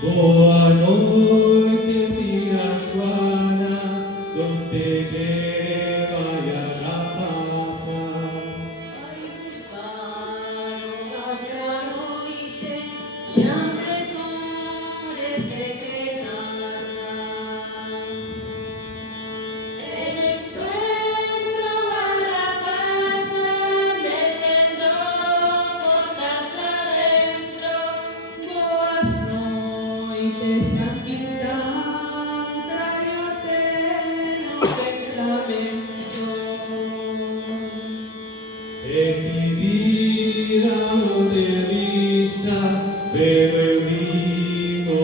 Boa noite, tia Joana, donde lleva ya la paja. Ai, buscaron as boa noite, xa me parece que cantan. El encuentro a la paja, metendo portas adentro. Boas noites, xa quintan, tráiote no pensamento. Equilibrado de risa, pero el vino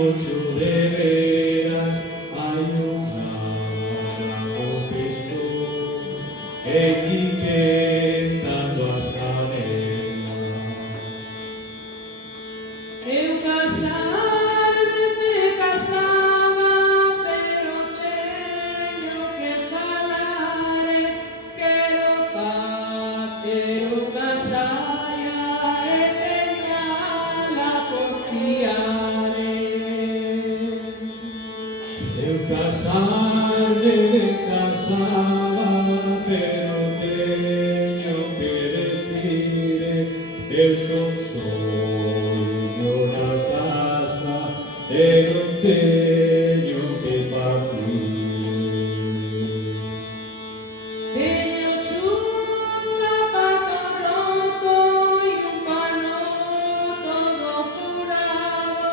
de veras, hay un árabe que estoy, etiquetando hasta nena. Eu casar-me casaba, pero teño que falar. Quero facer unha saia e teñala por fiare. Eu casarme casaba, pero tenho que decir, eu son soño na casa e non teño que partir. Teño chunga, pato roto e un pano todo furado.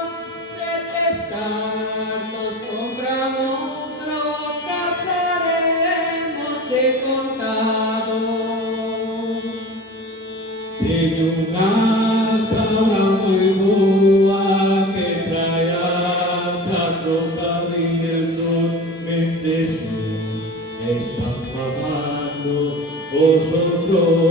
Sete cartos compramos outro, casaremos de contado. Teño unha cabra moi boa que traia 4 cabildos, mentres uns están pagando os outros